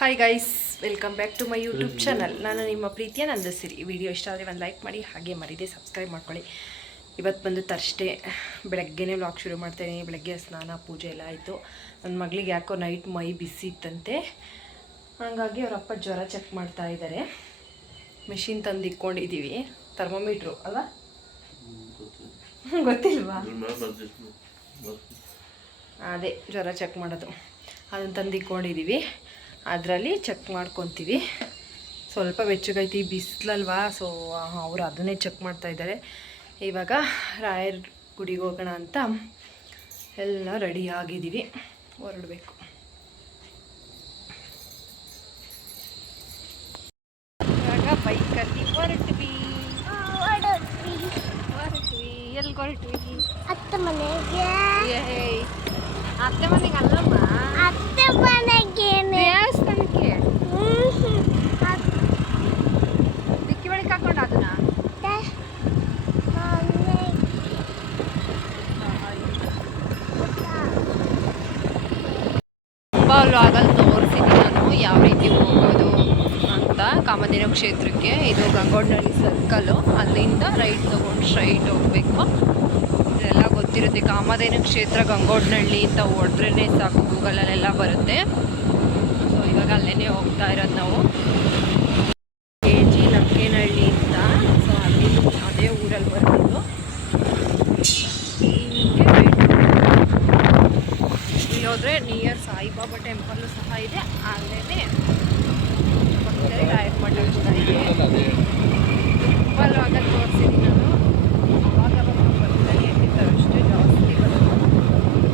Hi guys, welcome back to my YouTube channel. ನಾನು ನಿಮ್ಮ ಪ್ರೀತಿಯ ನಂದಸಿರಿ. ವಿಡಿಯೋ ಇಷ್ಟ ಆದರೆ ಒಂದು ಲೈಕ್ ಮಾಡಿ, ಹಾಗೆ ಮರೀದೆ ಸಬ್ಸ್ಕ್ರೈಬ್ ಮಾಡ್ಕೊಳ್ಳಿ. ಇವತ್ತು ಬಂದು ತರ್ಸ್ಡೇ, ಬೆಳಗ್ಗೆನೇ ವ್ಲಾಗ್ ಶುರು ಮಾಡ್ತಾಯಿದ್ದೀನಿ. ಬೆಳಗ್ಗೆ ಸ್ನಾನ ಪೂಜೆ ಎಲ್ಲ ಆಯಿತು. ನನ್ನ ಮಗಳಿಗೆ ಯಾಕೋ ನೈಟ್ ಮೈ ಬಿಸಿ ಇತ್ತಂತೆ, ಹಾಗಾಗಿ ಅವರಪ್ಪ ಜ್ವರ ಚೆಕ್ ಮಾಡ್ತಾ ಇದ್ದಾರೆ. ಮೆಷಿನ್ ತಂದು ಇಟ್ಕೊಂಡಿದ್ದೀವಿ, ಥರ್ಮೋಮೀಟ್ರು ಅಲ್ವಾ, ಗೊತ್ತಿಲ್ವಾ? ಅದೇ ಜ್ವರ ಚೆಕ್ ಮಾಡೋದು, ಅದನ್ನು ತಂದು ಇಟ್ಕೊಂಡಿದ್ದೀವಿ. ಅದರಲ್ಲಿ ಚೆಕ್ ಮಾಡ್ಕೊತೀವಿ. ಸ್ವಲ್ಪ ಬೆಚ್ಚಗೈತಿ, ಬಿಸಿಲಲ್ವಾ, ಸೊ ಅವರು ಅದನ್ನೇ ಚೆಕ್ ಮಾಡ್ತಾ ಇದ್ದಾರೆ. ಇವಾಗ ರಾಯರ ಗುಡಿಗೆ ಹೋಗೋಣ ಅಂತ ಎಲ್ಲ ರೆಡಿ ಆಗಿದ್ದೀವಿ, ಹೊರಡಬೇಕು. ಇವಾಗ ಬೈಕಲ್ಲಿ ಹೊರಟ್ವಿ. ಎಲ್ಲಿ ಹೊರಟ್ವಿ? ಅತ್ತೆ ಮನೆಗೆ. ಅತ್ತೆ ಮನೆಗೆ ಅಲ್ಲಮ್ಮ, ಅತ್ತೆ ಮನೆಗೆ, ದೇವಸ್ಥಾನಕ್ಕೆ. ದಿಕ್ಕಿ ಬಳಿಕ ಹಾಕೊಂಡು ಅದನ್ನ ತುಂಬ ವ್ಲಾಗಲ್ಲಿ ತೋರಿಸಿದ್ದೀನಿ ನಾನು ಯಾವ ರೀತಿ ಹೋಗೋದು ಅಂತ. ಕಾಮಧೇನು ಕ್ಷೇತ್ರಕ್ಕೆ ಇದು ಗಂಗೋಡ್ನಹಳ್ಳಿ ಸರ್ಕಲ್ಲು, ಅಲ್ಲಿಂದ ರೈಟ್ ತೊಗೊಂಡು ಸ್ಟ್ರೈಟ್ ಹೋಗಬೇಕು. ಇದೆಲ್ಲ ಗೊತ್ತಿರುತ್ತೆ. ಕಾಮಧೇನು ಕ್ಷೇತ್ರ ಗಂಗೋಡ್ನಹಳ್ಳಿ ಅಂತ ಹೊಡ್ರೇ ಸಾಕು, ಗೂಗಲಲ್ಲೆಲ್ಲ ಬರುತ್ತೆ. ಸೊ ಇವಾಗ ಅಲ್ಲೇ ಹೋಗ್ತಾ ಇರೋದು ನಾವು. KG ಲಕ್ಕೇನಹಳ್ಳಿ ಅಂತ, ಸೊ ಅಲ್ಲಿ ಅದೇ ಊರಲ್ಲಿ ಬರೋದು. ಹೀಗೆ ಇಲ್ಲಿ ಹೋದರೆ ನಿಯರ್ ಸಾಯಿಬಾಬಾ ಟೆಂಪಲ್ಲು ಸಹ ಇದೆ. ಅಲ್ಲೇ ಪಕ್ಕದಲ್ಲಿ ರಾಯರ ಮಠ ಕೂಡ ಇದೆ. ತುಂಬ ಆಗಲ್ಲಿ ತೋರಿಸಿದ್ದೀನಿ ನಾನು. ಆವಾಗ ಬರ್ತಾನೆ ಇರ್ತಿರ್ತಾರೆ, ಅಷ್ಟೇ ಜಾಸ್ತಿ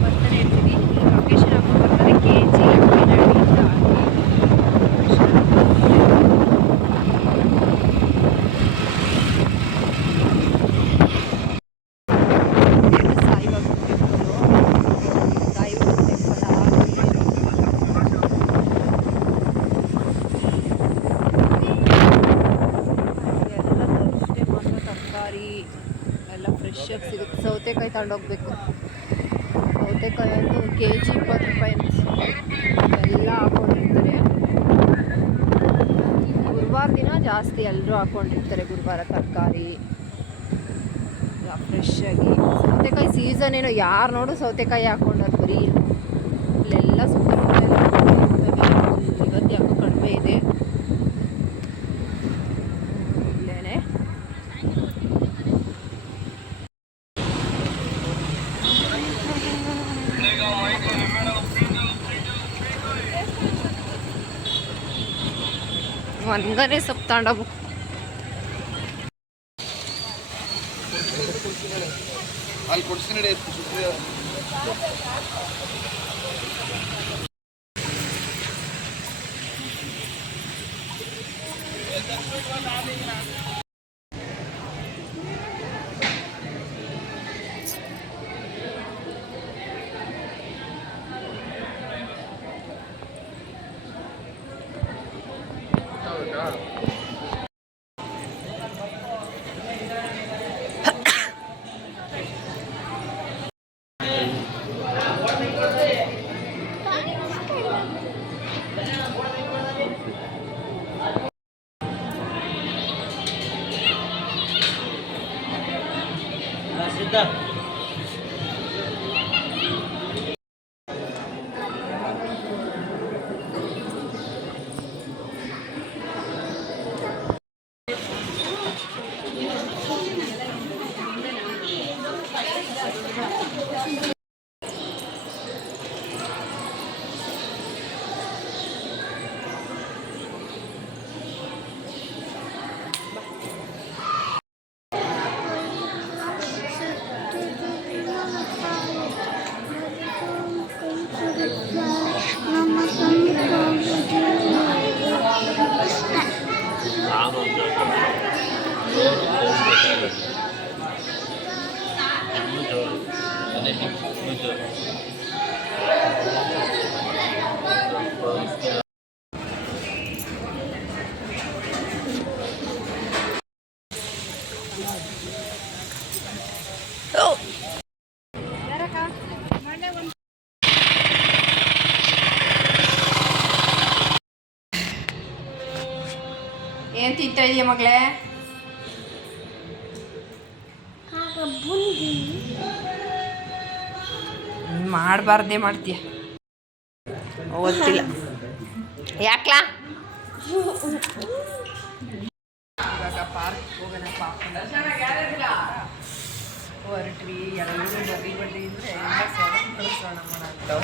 ಬರ್ತಾನೆ ಇರ್ತೀನಿ. ಈ ಲೊಕೇಶನ್ ಹಾಕೊಂಡು ಬರ್ತಾರೆ, KG ಲಕ್ಕೇನಹಳ್ಳಿ ಅಂತ ಹಾಕಿ ಫ್ರೆಶಾಗಿ ಸಿಗುತ್ತೆ. ಸೌತೆಕಾಯಿ ತಗೊಂಡೋಗ್ಬೇಕು. ಸೌತೆಕಾಯಿ ಅಂತೂ KG 20 ರೂಪಾಯಿ ಎಲ್ಲ ಹಾಕೊಂಡಿರ್ತಾರೆ. ಗುರುವಾರ ದಿನ ಜಾಸ್ತಿ ಎಲ್ಲರೂ ಹಾಕೊಂಡಿರ್ತಾರೆ. ಗುರುವಾರ ತರಕಾರಿ ಎಲ್ಲ ಫ್ರೆಶ್ಶಾಗಿ. ಸೌತೆಕಾಯಿ ಸೀಸನ್ ಏನೋ, ಯಾರು ನೋಡು ಸೌತೆಕಾಯಿ ಹಾಕೊಂಡಾರ ಬರೀ. ಇಲ್ಲೆಲ್ಲ ಸುತ್ತಮುತ್ತ ಇವತ್ತು ಯಾಕೋ ಕಡಿಮೆ ಇದೆ. ಇಲ್ಲೇನೆ ಒಂದನೇ ಸೊಪ್ಪು ತಗೊಂಡೋಗ್ಬೇಕು. ಅಲ್ಲಿ ಕೊಡ್ತೀನಿ. ಏನು ತಿಂತಾ ಇದೀಯ ಮಗಳೇ? ಬುಂದಿ ಮಾಡಬಾರ್ದೇ ಮಾಡ್ತೀಯ. ಗೊತ್ತಿಲ್ಲ ಯಾಕ್ಲಾ. ಇವಾಗ ಪಾರ್ಕ್ ಹೋಗೋಣ ಹೊರಟ್ವಿ. ಎಲ್ಲರೂ ಬರ್ರಿ ಬರ್ರಿ ಅಂದರೆ ಎಲ್ಲ ಕಳಿಸೋಣ ಮಾಡೋದು.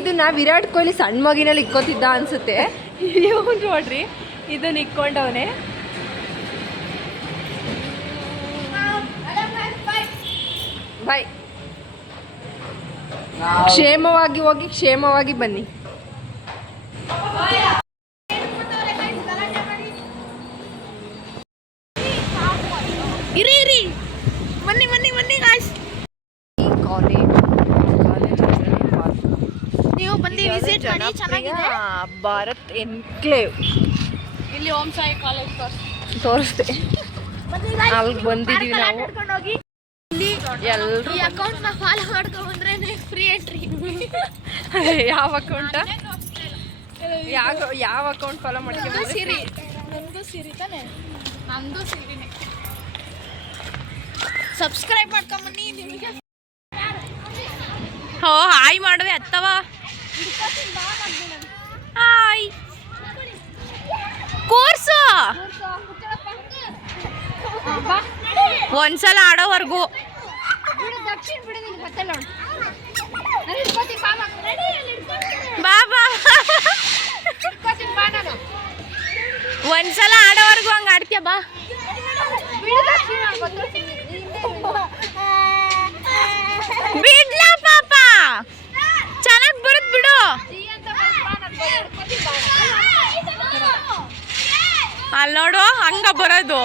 ಇದನ್ನ ವಿರಾಟ್ ಕೊಹ್ಲಿ ಸಣ್ಣ ಮಗಿನಲ್ಲಿ ಇಕ್ಕೋತಿದ್ದ ಅನ್ಸುತ್ತೆ. ಇವನು ನೋಡ್ರಿ ಇದನ್ನ ಇಕ್ಕೊಂಡವನೇ. ಬಾಯ್. ಕ್ಷೇಮವಾಗಿ ಹೋಗಿ ಕ್ಷೇಮವಾಗಿ ಬನ್ನಿ. ಇರಿ ಬನ್ನಿ ಬನ್ನಿ ಬನ್ನಿ ಗಾಯ್ಸ್. ನೀವು ಬಂದು ವಿಸಿಟ್ ಮಾಡಿ, ಚೆನ್ನಾಗಿದೆ. ಭಾರತ್ ಎನ್ಕ್ಲೇವ್ ಇಲ್ಲಿ ಓಂ ಸಾಯಿ ಕಾಲೇಜ್ ತೋರಿಸ್ದೆ. ಅಲ್ಲಿ ಬಂದಿದೀವಿ ನಾವು. ಎಲ್ಲರೂ ಈ ಅಕೌಂಟ್ ನ ಫಾಲೋ ಮಾಡ್ಕೊಂಡು ಬಂದ್ರೆ ಫ್ರೀ ಎಂಟ್ರಿ. ಯಾವ ಅಕೌಂಟ? ಯಾವ ಅಕೌಂಟ್ ಫಾಲೋ ಮಾಡ್ತೀವಿ? ಸಿರಿ. ನಂದು ಸಿರಿ ತಾನೆ? ನಂದು ಸಿರಿನೇ. ಸಬ್ಸ್ಕ್ರೈಬ್ ಮಾಡ್ಕೊಂಬನ್ನಿ. ನಿಮಗೆ ಹೋ ಹಾಯ್ ಮಾಡುವೆ ಅತ್ತವ. ಹಾಯ್ ಕೋರ್ಸು ಒಂದ್ಸಲ ಆಡೋವರೆಗೂ ಬಾಬಾ ಒಂದ್ಸಲ ಆಡೋವರೆಗೂ ಹಂಗ ಆಡ್ತೀಯ ಬಾ. ಬಿಡ್ಲ ಪಾಪ ಚೆನ್ನಾಗ್ ಬರುತ್ ಬಿಡು. ಅಲ್ಲಿ ನೋಡು ಹಂಗ ಬರೋದು.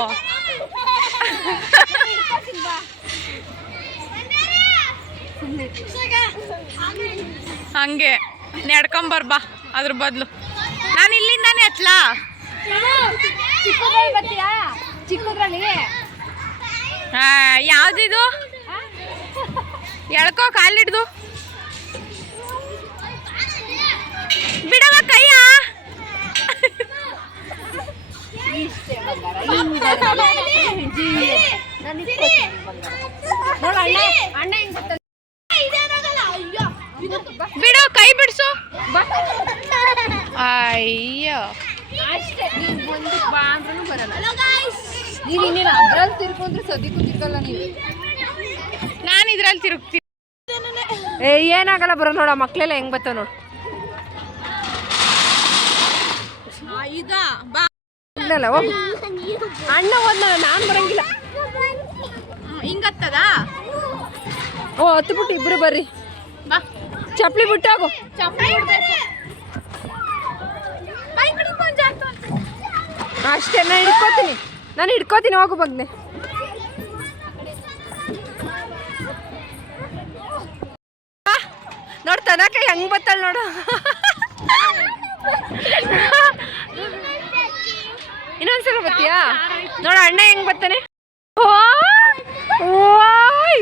ಹಂಗೆ ನಡ್ಕೊಂಬರ್ಬಾ ಅದ್ರ ಬದಲು. ನಾನು ಇಲ್ಲಿಂದಾನೆ ಹತ್ಲಾ. ಚಿಕ್ಕದ್ರಲ್ಲಿ ಯಾವ್ದಿದು? ಎಳ್ಕೋ ಕಾಲಿಡ್ದು ಬಿಡವ ಕೈಯ. ಬಿಡು ಕೈ ಬಿಡ್ಸು. ಅಯ್ಯೋ ನೀನು ಇನ್ನೇನು ಅದ್ರಲ್ಲಿ ತಿರ್ಕೊಂಡ್ರೆ ಸದ್ಯಕ್ಕೂ ತಿರ್ಗಲ್ಲ ನೀವು. ನಾನು ಇದ್ರಲ್ಲಿ ತಿರುಗ್ತೀನಿ. ಏನಾಗಲ್ಲ ಬರೋ ನೋಡ ಮಕ್ಳೆಲ್ಲ ಹೆಂಗ್ ಬರ್ತಾವ ನೋಡು. ಈಗ ಬಾ ಇಲ್ಲ ಹೋಗು. ಅಣ್ಣ ಹೋದ್ನ ನಾನು ಬರಂಗಿಲ್ಲ. ಹಿಂಗತ್ತದ? ಓ ಹತ್ತು ಬಿಟ್ಟು ಇಬ್ರು ಬರ್ರಿ ಬಾ. ಚಪ್ಪಲಿ ಬಿಟ್ಟೋಗು. ಅಷ್ಟೇ ನಾನು ಹಿಡ್ಕೋತೀನಿ ಹೋಗು ಬಗ್ನೆ. ನೋಡ್ ತನಕ ಹೆಂಗ್ ಬತ್ತಾಳ ನೋಡು. ಇನ್ನೊಂದ್ಸಲ ಬತ್ತೀಯಾ ನೋಡ ಅಣ್ಣ ಹೆಂಗ್ ಬರ್ತಾನೆ.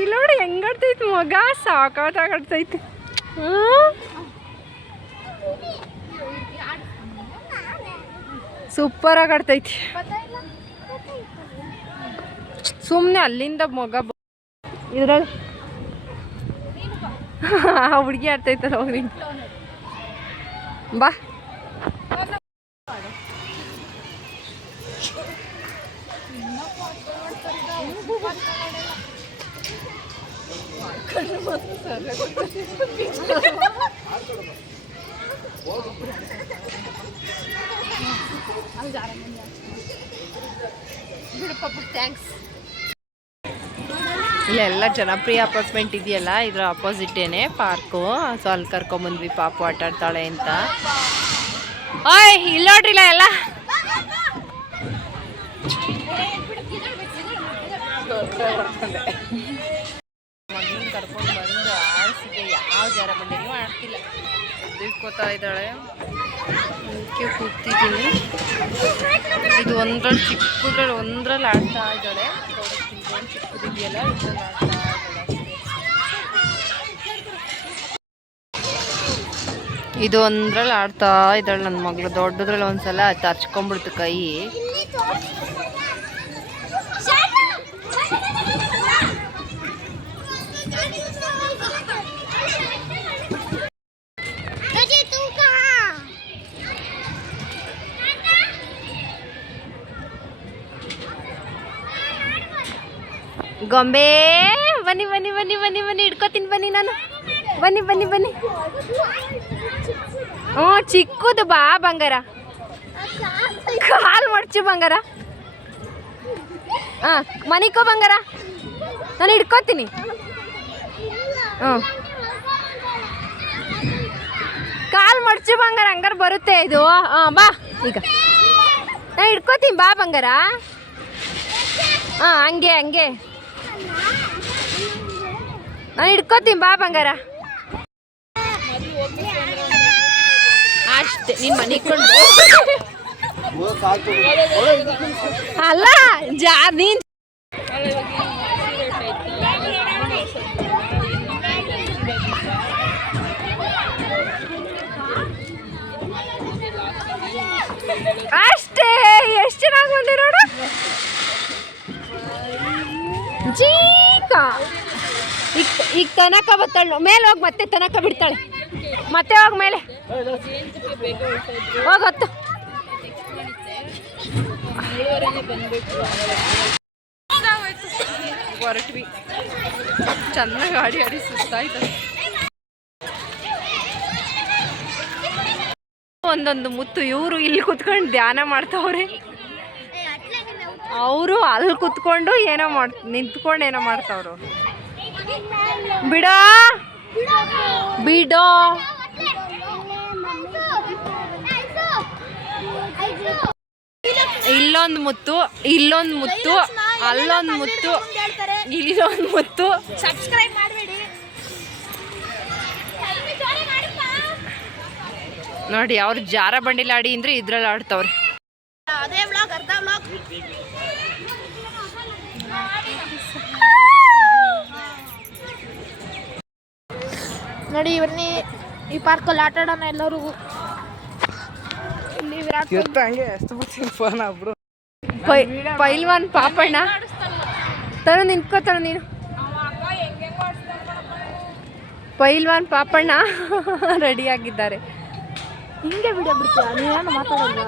ಇಲ್ಲ ನೋಡಿ ಹೆಂಗ್ ಆಡ್ತೈತಿ ಮಗ. ಸಾಕಾಗ್ತೈತಿ. ಸೂಪರ್ ಆಗಿ ಆಡ್ತೈತಿ. ಸುಮ್ಮನೆ ಅಲ್ಲಿಂದ ಮಗ ಇದ್ರಲ್ಲಿ ಹುಡುಗಿ ಆಡ್ತೈತಲ್ಲ ಹೋಗ್ರಿ ಬಾ. ಥ್ಯಾಂಕ್ಸ್. ಇಲ್ಲೆಲ್ಲ ಜನಪ್ರಿಯ ಅಪಾರ್ಟ್ಮೆಂಟ್ ಇದೆಯಲ್ಲ, ಇದ್ರ ಅಪೋಸಿಟೇನೆ ಪಾರ್ಕು. ಸೊ ಅಲ್ಲಿ ಕರ್ಕೊಂಬಂದ್ವಿ ಪಾಪು ಆಟ ಆಡ್ತಾಳೆ ಅಂತ. ಓಯ್ ಇಲ್ಲ ನೋಡ್ರಿಲ್ಲ ಎಲ್ಲ ಮಗನ ಕರ್ಕೊಂಡು ಬಂದು ಆಡಿಸಿದೆ. ಯಾವ ಜರ ಬಂದೇನೂ ಆಡ್ತಿಲ್ಲ, ಇಟ್ಕೋತಾ ಇದ್ದಾಳೆ. ಅದಕ್ಕೆ ಕೂಗ್ತಿದ್ದೀನಿ. ಇದು ಒಂದ್ರಲ್ಲಿ ಆಡ್ತಾ ಇದ್ದಾಳೆ. ಚಿಕ್ಕದಿದೆಯಲ್ಲ ಇದ್ರಲ್ಲಿ ಆಡ್ತಾ ಇದು ಒಂದ್ರಲ್ಲಿ ಆಡ್ತಾ ಇದ್ದಾಳೆ ನನ್ನ ಮಗಳು. ದೊಡ್ಡದ್ರಲ್ಲಿ ಒಂದ್ಸಲ ತರ್ಚ್ಕೊಂಡ್ಬಿಡ್ತು ಕೈ. ಗೊಂಬೆ ಬನ್ನಿ ಬನ್ನಿ ಬನ್ನಿ ಬನ್ನಿ ಬನ್ನಿ ಹಿಡ್ಕೋತೀನಿ ಬನ್ನಿ ನಾನು. ಬನ್ನಿ ಬನ್ನಿ ಬನ್ನಿ. ಹ್ಞೂ ಚಿಕ್ಕದು ಬಾ ಬಂಗಾರ. ಕಾಲು ಮಡ್ಚು ಬಂಗಾರ. ಹಾಂ ಮನಿಕೋ ಬಂಗಾರ, ನಾನು ಹಿಡ್ಕೋತೀನಿ. ಹ್ಞೂ ಕಾಲು ಮಡ್ಚು ಬಂಗಾರ, ಹಂಗಾರೆ ಬರುತ್ತೆ ಇದು. ಹಾಂ ಬಾ ಈಗ ನಾನು ಹಿಡ್ಕೋತೀನಿ ಬಾ ಬಂಗಾರ. ಹಾಂ ಹಂಗೆ ಹಂಗೆ ನಾನು ಹಿಡ್ಕೋತೀನಿ ಬಾ ಬಂಗಾರ. ಅಷ್ಟೇ ನಿನ್ನ ಮನಿಕೊಂಡು ಅಲ್ಲ ನೀನ್ ಅಷ್ಟೇ. ಎಷ್ಟು ಚೆನ್ನಾಗಿ ಬಂದೆ ನೋಡು ಜೀಕ. ಈಗ ತನಕ ಬತ್ತಾಳು ಮೇಲೆ ಹೋಗಿ, ಮತ್ತೆ ತನಕ ಬಿಡ್ತಾಳೆ. ಮತ್ತೆ ಹೋಗಿ ಮೇಲೆ ಹೋಗತ್ತು. ಹೊರಟ್ವಿ. ಚೆನ್ನಾಗಿ ಗಾಡಿ ಆಡಿ ಸುಸ್ತಾಯ್ತು. ಒಂದೊಂದು ಮುತ್ತು. ಇವರು ಇಲ್ಲಿ ಕುತ್ಕೊಂಡು ಧ್ಯಾನ ಮಾಡ್ತಾವ್ರೆ, ಅವರು ಅಲ್ಲಿ ಕುತ್ಕೊಂಡು ಏನೋ ನಿಂತ್ಕೊಂಡು ಏನೋ ಮಾಡ್ತಾವ್ರು. ಬಿಡೋ ಬಿಡೋ. ಇಲ್ಲೊಂದು ಮುತ್ತು, ಇಲ್ಲೊಂದು ಮುತ್ತು, ಅಲ್ಲೊಂದು ಮುತ್ತು, ಇಲ್ಲೊಂದು ಮುತ್ತು. ಸಬ್ಸ್ಕ್ರೈಬ್ ಮಾಡಬೇಡಿ ನೋಡಿ. ಅವ್ರು ಜಾರ ಬಂಡಿಲಿ ಆಡಿ ಅಂದ್ರೆ ಇದ್ರಲ್ಲಿ ಆಡ್ತಾವ್ರೆ. ಅದೇ ವ್ಲಾಗ್, ಅರ್ಧ ವ್ಲಾಗ್. ನೋಡಿ ಬನ್ನಿ ಈ ಪಾರ್ಕಲ್ಲಿ ಆಟ ಆಡೋಣ ಎಲ್ಲರೂ. ಇಲ್ಲಿ ವಿರಾಟ್ ಪೈಲ್ವಾನ್ ಪಾಪಣ್ಣ ತರು ನಿಂತ್ಕೋತಾಳ ನೀನು. ಪೈಲ್ವಾನ್ ಪಾಪಣ್ಣ ರೆಡಿ ಆಗಿದ್ದಾರೆ. ಹಿಂಗೆ ವಿಡಿಯೋ ಬಿಡ್ತೀಯ ನೀವೇನು ಮಾತಾಡೋದು?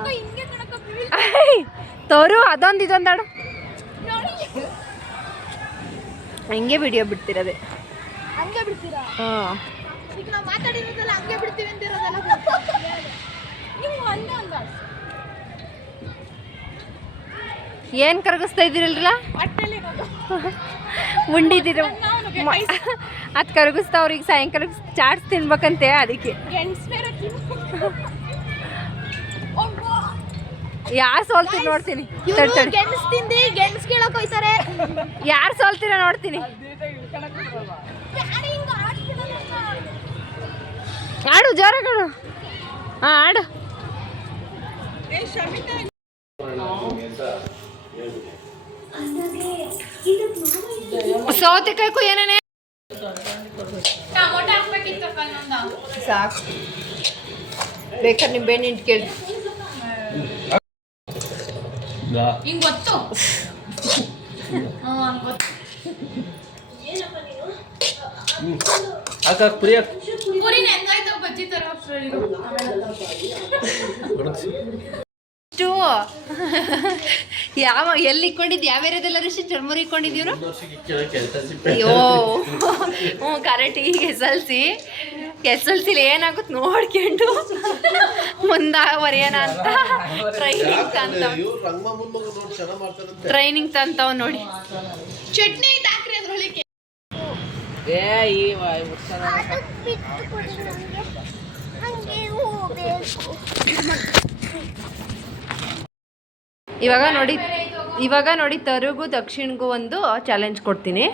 ತೋರು ಅದೊಂದು ಇದೊಂದಾಡು. ಹಿಂಗೆ ವಿಡಿಯೋ ಬಿಡ್ತಿರೋದೆ. ಹಂಗೆ ಬಿಡ್ತೀರಾ? ಹಾಂ ಈಗ ನಾವು ಮಾತಾಡಿರೋದಲ್ಲ ಹಂಗೆ ಬಿಡ್ತೀವಿ ಅಂತಿರೋದಲ್ಲ. ನೀವು ಒಂದೇ ಒಂದು ಏನು ಕರಗಿಸ್ತಾ ಇದ್ದೀರಲ್ರಲ್ಲ, ಹೊಟ್ಟೆಲಿ ಉಂಡಿದ್ದೀರ ಅದು ಕರಗಿಸ್ತಾವ್ರಿ. ಈಗ ಸಾಯಂಕಾಲ ಚಾಟ್ಸ್ ತಿನ್ಬೇಕಂತೆ, ಅದಕ್ಕೆ. ಯಾರು ಸೋಲ್ತೀರಿ ನೋಡ್ತೀನಿ. ಗೆಣಸ್ ತಿಂದು ಗೆಣಸ್ ಕೇಳಕ್ ಹೋಯ್ತಾರೆ. ಯಾರು ಸೋಲ್ತೀರ ನೋಡ್ತೀನಿ. ಆಡು ಜೋರಾಗಾಡು. ಹಾಂ ಆಡು. ಸೌತೆಕಾಯ್ಕು ಏನೇನೆ ಟೊಮೊಟೊ ಹಾಕ್ಬೇಕಿತ್ತು ಸಾಕು. ಬೇಕಾದ್ರೆ ನಿಮ್ಮ ಬೆಣ್ಣೆ ಇಂಟು ಕೇಳಿ. ಹಿಂಗೆ ಗೊತ್ತು. ಪುರಿ ನೆಂದಾಯ್ತು, ಬಜ್ಜಿ ತರ ಯಾವ ಎಲ್ಲಿ ಇಕ್ಕೊಂಡಿದ್ದು? ಯಾವ ಏರಿಯಾದಲ್ಲ ಋಷಿ ಚರ್ಮುರಿ ಇಕ್ಕೊಂಡಿದ್ದೀವ್ರು? ಅಯ್ಯೋ ಹ್ಞೂ ಕರೆಕ್ಟ್. ಈಗ ಎಸ್ ಎಲ್ ಸಿಲಿ ಏನಾಗುತ್ತೆ ನೋಡ್ಕೊಂಡು ಮುಂದಾವರಿಯೋಣ ಅಂತ ಟ್ರೈನಿಂಗ್ ತಂತಾವ್ ನೋಡಿ. ಚಟ್ನಿ ಹಾಕ್ರಿ ಅದ್ರೊಳಗೆ. ಇವಾಗ ನೋಡಿ ತರುಗೂ ದಕ್ಷಿಣ್ಗೂ ಒಂದು ಚಾಲೆಂಜ್ ಕೊಡ್ತೀನಿ.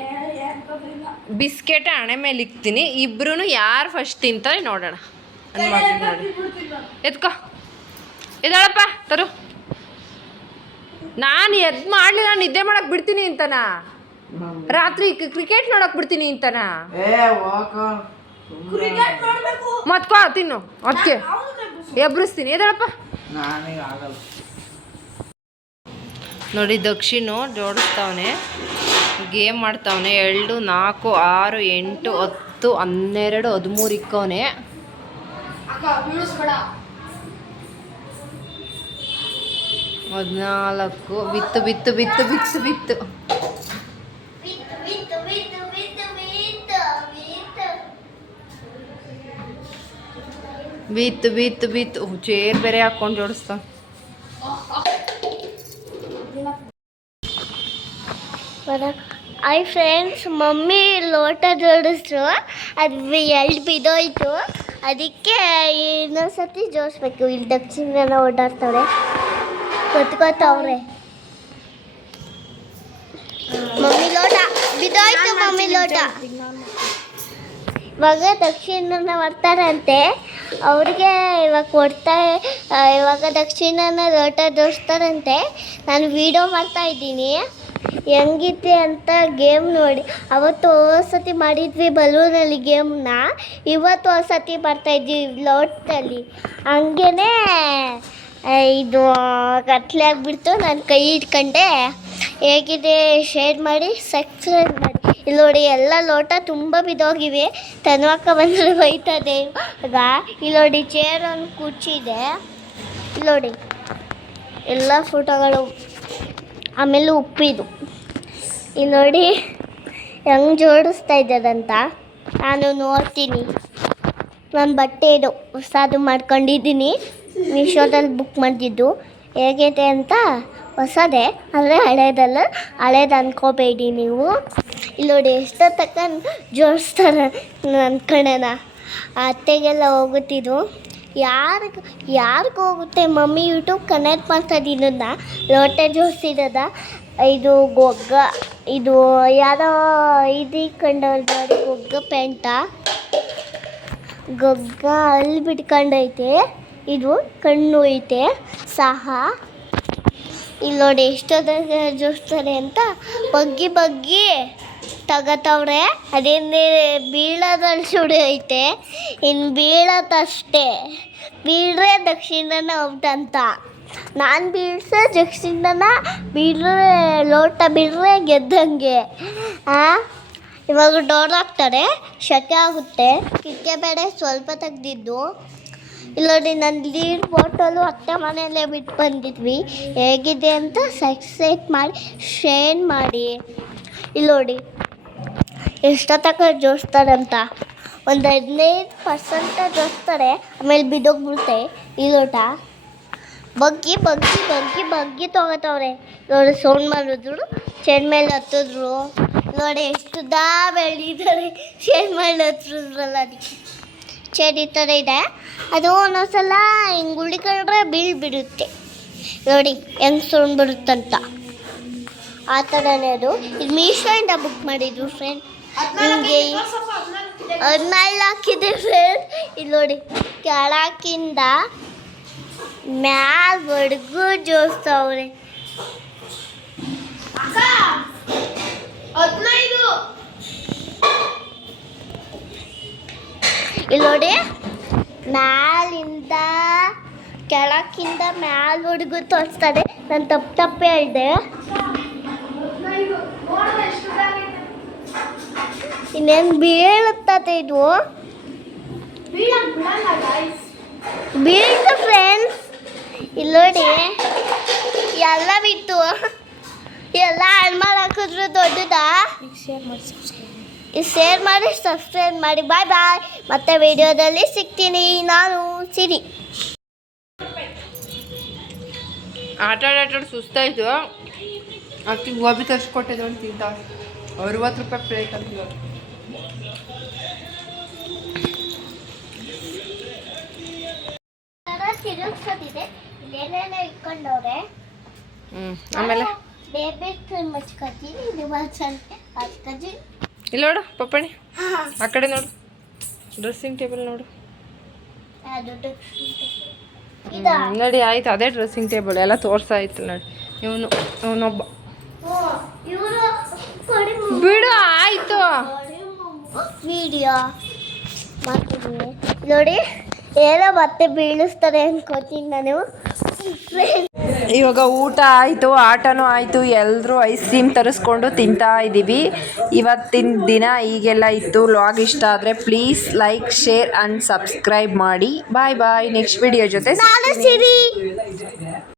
ಬಿಸ್ಕೆಟ್ ಹಣೆ ಮೇಲೆ ಇಕ್ತೀನಿ. ಇಬ್ರು ಯಾರು ಫಸ್ಟ್ ತಿಂತಾರೆ ನೋಡೋಣ. ನೋಡಿ ಎತ್ಕೋ, ಎದಳಪ್ಪ ತರು. ನಾನು ಎದ್ದು ಮಾಡಲಿಲ್ಲ, ನಿದ್ದೆ ಮಾಡಕ್ಕೆ ಬಿಡ್ತೀನಿ ಅಂತನಾ? ರಾತ್ರಿ ಕ್ರಿಕೆಟ್ ನೋಡಕ್ ಬಿಡ್ತೀನಿ ಅಂತನಾ? ಕ್ರಿಕೆಟ್ ನೋಡ್ಬೇಕು. ಮತ್ಕೋ ತಿನ್ನು ಅದಕ್ಕೆ ಎಬ್ರಿಸ್ತೀನಿ ಎದಳಪ್ಪ. ನಾನೀಗ ಆಗಲ್ಲ. ನೋಡಿ ದಕ್ಷಿಣು ಜೋಡಿಸ್ತಾವನೆ, ಗೇಮ್ ಮಾಡ್ತಾವನೆ. 2 4 6 8 10 12 13 ಇಕ್ಕವನೆ. ಅಕ್ಕ ಬೀಳಿಸ್ಬೇಡ. 14 ಬಿತ್ತು ಬಿತ್ತು ಬಿತ್ತು ಬಿತ್ತು ಬಿತ್ತು. ಬಿತ್ತು ಬಿತ್ತು ಬಿತ್ತು. ಚೇರ್ ಬೇರೆ ಹಾಕೊಂಡು ಜೋಡಿಸ್ತಾವ. ಹಾಯ್ ಫ್ರೆಂಡ್ಸ್, ಮಮ್ಮಿ ಲೋಟ ಜೋಡಿಸ್ರು, ಅದು 2 ಬಿದ್ದೋಯ್ತು. ಅದಕ್ಕೆ ಇನ್ನೊಂದ್ಸತಿ ಜೋಡಿಸ್ಬೇಕು. ಇಲ್ಲಿ ದಕ್ಷಿಣ ಓಡಾಡ್ತವ್ರೆ, ಕೊತ್ಕೋತವ್ರೆ. ಮಮ್ಮಿ ಲೋಟ ಬಿದ್ದೋಯ್ತು. ಮಮ್ಮಿ ಲೋಟ ಇವಾಗ ದಕ್ಷಿಣನ ಬರ್ತಾರಂತೆ, ಅವ್ರಿಗೆ ಇವಾಗ ದಕ್ಷಿಣನ ಲೋಟ ಜೋಡಿಸ್ತಾರಂತೆ. ನಾನು ವಿಡಿಯೋ ಮಾಡ್ತಾ ಇದ್ದೀನಿ, ಹೆಂಗಿತ್ತೆ ಅಂತ ಗೇಮ್ ನೋಡಿ. ಅವತ್ತು ಸತಿ ಮಾಡಿದ್ವಿ ಬಲೂನಲ್ಲಿ ಗೇಮ್ನ, ಇವತ್ತು ಸತಿ ಮಾಡ್ತಾಯಿದ್ವಿ ಲೋಟದಲ್ಲಿ. ಹಂಗೇ ಇದು ಕತ್ಲೆ ಆಗಿಬಿಡ್ತು. ನಾನು ಕೈ ಇಟ್ಕೊಂಡೆ. ಹೇಗಿದೆ ಶೇರ್ ಮಾಡಿ, ಸಬ್ಸ್ಕ್ರೈಬ್ ಮಾಡಿ. ಇಲ್ಲಿ ನೋಡಿ, ಎಲ್ಲ ಲೋಟ ತುಂಬ ಬಿದ್ದೋಗಿವೆ. ತನ್ವಕ್ಕ ಬಂದರೆ ಹೋಯ್ತದೆ. ಆಗ ಇಲ್ಲಿ ನೋಡಿ, ಚೇರ್ ಒಂದು ಕುರ್ಚಿದೆ. ಇಲ್ಲಿ ನೋಡಿ ಎಲ್ಲ ಫೋಟೋಗಳು, ಆಮೇಲೆ ಉಪ್ಪಿದು. ಇಲ್ಲಿ ನೋಡಿ ಹೆಂಗೆ ಜೋಡಿಸ್ತಾ ಇದ್ದಾರಂತ ನಾನು ನೋಡ್ತೀನಿ. ನಾನು ಬಟ್ಟೆ ಇದು ಹೊಸದು ಮಾಡ್ಕೊಂಡಿದ್ದೀನಿ, ಮೀಶೋದಲ್ಲಿ ಬುಕ್ ಮಾಡಿದ್ದು. ಹೇಗಿದೆ ಅಂತ ಹೊಸದೇ, ಆದರೆ ಹಳೇದು ಅಂದ್ಕೋಬೇಡಿ ನೀವು. ಇಲ್ಲಿ ನೋಡಿ ಎಷ್ಟು ತಕ್ಕ ಜೋಡಿಸ್ತಾರೆ ಅಂದ್ಕೊಳ್ಳೋಣ. ಅತ್ತೆಗೆಲ್ಲ ಹೋಗುತ್ತಿದ್ದು. ಯಾರಿಗೂ ಹೋಗುತ್ತೆ. ಮಮ್ಮಿ ಯೂಟ್ಯೂಬ್ ಕನೆಕ್ಟ್ ಮಾಡ್ತಾಯಿದ್ದೀನನ್ನ ಲೋಟ ಜೋಡಿಸಿರೋದ. ಇದು ಗೊಗ್ಗ, ಇದು ಯಾರೋ ಇದು ಕಂಡವ್ರು ನೋಡಿ, ಗೊಗ್ಗ ಪೆಂಟ. ಗೊಗ್ಗ ಅಲ್ಲಿ ಬಿಟ್ಕೊಂಡೈತೆ, ಇದು ಕಣ್ಣು ಐತೆ ಸಹ. ಇಲ್ಲಿ ನೋಡಿ ಎಷ್ಟೊತ್ತಾಗ ಜೋಡಿಸ್ತಾರೆ ಅಂತ ಬಗ್ಗಿ ಬಗ್ಗಿ ತಗೋತವ್ರೆ. ಅದೇನೇ ಬೀಳೋದ್ರಲ್ಲಿ ಸುಡಿ ಐತೆ, ಇನ್ನು ಬೀಳತ್ತಷ್ಟೇ. ಬೀಳ್ರೆ ದಕ್ಷಿಣನ ಔಟ್ ಅಂತ. ನಾನು ಬೀಳ್ಸೆ ದಕ್ಷಿಣನ, ಬೀಳ್ರೆ ಲೋಟ ಬೀಳ್ರೆ ಗೆದ್ದಂಗೆ. ಇವಾಗ ಡೋರ್ ಹಾಕ್ತಾರೆ, ಶಕೆ ಆಗುತ್ತೆ. ಕಿಟಕಿ ಬೇಡ ಸ್ವಲ್ಪ ತೆಗ್ದಿದ್ದು. ಇಲ್ಲಿ ನೋಡಿ, ನನ್ನ ನೀರು ಬಾಟಲು ಅತ್ತೆ ಮನೆಯಲ್ಲೇ ಬಿಟ್ಟು ಬಂದಿದ್ವಿ. ಹೇಗಿದೆ ಅಂತ ಸಬ್ಸ್ಕ್ರೈಬ್ ಮಾಡಿ, ಶೇರ್ ಮಾಡಿ. ಇಲ್ಲಿ ನೋಡಿ ಎಷ್ಟೊತ್ತಕ ಜೋಡಿಸ್ತಾರಂತ. ಒಂದು 15% ಜೋಡಿಸ್ತಾರೆ, ಆಮೇಲೆ ಬಿದ್ದೋಗ್ಬಿಡುತ್ತೆ ಈ ಲೋಟ. ಬಗ್ಗಿ ಬಗ್ಗಿ ಬಗ್ಗಿ ಬಗ್ಗಿ ತೊಗೋತವ್ರೆ. ನೋಡಿ ಸೌಂಡ್ ಮಾಡಿದ್ರು, ಚೇರ್ ಮೇಲೆ ಹತ್ತಿದ್ರು. ನೋಡಿ ಎಷ್ಟು ಬೆಳೆದಿದ್ದಾರೆ. ಚೇರ್ ಮೇಲೆ ಹತ್ತಿದ್ರಲ್ಲ, ಅದಕ್ಕೆ ಚೇರ್ ಈ ಥರ ಇದೆ. ಅದು ಒಂದೊಂದ್ಸಲ ಹಿಂಗೆ ಉಳಿಕೊಂಡ್ರೆ ಬೀಳ್ಬಿಡುತ್ತೆ. ನೋಡಿ ಹೆಂಗೆ ಸೌಂಡ್ ಬರುತ್ತಂತ, ಆ ಥರನೇ ಅದು. ಇದು ಮೀಶೋಯಿಂದ ಬುಕ್ ಮಾಡಿದ್ರು ಫ್ರೆಂಡ್. ನಿಮಗೆ 14 ಹಾಕಿದೆ ಫ್ರೆಂಡ್. ಇಲ್ಲಿ ನೋಡಿ, ಕೆಳಕಿಂದ ಮ್ಯಾಲ್ವರೆಗೂ ಜೋಡಿಸ್ತವ್ರೆ. ಇಲ್ಲಿ ನೋಡಿ, ಮ್ಯಾಲಿಂದ ಕೆಳಕ್ಕಿಂತ ಮ್ಯಾಲ್ವರೆಗೂ ತೋರಿಸ್ತಾರೆ. ನಾನು ತಪ್ಪೇ ಹೇಳಿದೆ. ಇನ್ನೇನು ಬೀಳುತ್ತದೆ ಇದು, ಬೀಳ್ತು ಫ್ರೆಂಡ್ಸ್. ಇಲ್ಲಿ ನೋಡಿ ಎಲ್ಲ ಬಿತ್ತು, ಎಲ್ಲ ಹಾಳು ಮಾಡಿ ಹಾಕಿದ್ರು ದೊಡ್ಡದಾ. ಶೇರ್ ಮಾಡಿ ಸಬ್ಸ್ಕ್ರೈಬ್ ಮಾಡಿ. ಬಾಯ್ ಬಾಯ್. ಮತ್ತೆ ವಿಡಿಯೋದಲ್ಲಿ ಸಿಗ್ತೀನಿ. ನಾನು ಸಿರಿ. ಆಟಾಡಿ ಸುಸ್ತಾಯಿತು. ಅದಕ್ಕೆ ಗೋಬಿ ತರಿಸ್ಕೊಟ್ಟೆ ನೋಡಿ ತಿಂತಾವೆ. 60 ರೂಪಾಯಿ ಪ್ಲೇಟ್ ಅಂತೀವಿ. ತಿರುಗಿಸೋದಿದೆ, ಇಲ್ಲೇನೇನೋ ಇಟ್ಕೊಂಡವ್ರೆ. ಆಮೇಲೆ ಇಲ್ಲಿ ನೋಡು ಪಪ್ಪಣಿ, ಆ ಕಡೆ ನೋಡು, ಡ್ರೆಸ್ಸಿಂಗ್ ಟೇಬಲ್ ನೋಡು. ನೋಡಿ ಆಯ್ತು, ಅದೇ ಡ್ರೆಸ್ಸಿಂಗ್ ಟೇಬಲ್ ಎಲ್ಲ ತೋರ್ಸಾಯ್ತು ನೋಡಿ. ಇವನೊಬ್ಬ ಬಿಡು ಆಯ್ತು. ವಿಡಿಯೋ ಮಾಡ್ತಿದ್ದೀನಿ ನೋಡಿ. ಏನೋ ಮತ್ತೆ ಬೀಳಿಸ್ತಾರೆ ಅನ್ಕೋತೀನಿ ನಾನು. ಇವಾಗ ಊಟ ಆಯಿತು, ಆಟನೂ ಆಯಿತು, ಎಲ್ಲರೂ ಐಸ್ ಕ್ರೀಮ್ ತರಿಸ್ಕೊಂಡು ತಿಂತಾ ಇದ್ದೀವಿ. ಇವತ್ತಿನ ದಿನ ಹೀಗೆಲ್ಲ ಇತ್ತು. ವ್ಲಾಗ್ ಇಷ್ಟ ಆದರೆ please like, share and subscribe ಮಾಡಿ. ಬಾಯ್ ಬಾಯ್. ನೆಕ್ಸ್ಟ್ ವಿಡಿಯೋ ಜೊತೆ ನಾನು ಸಿರಿ.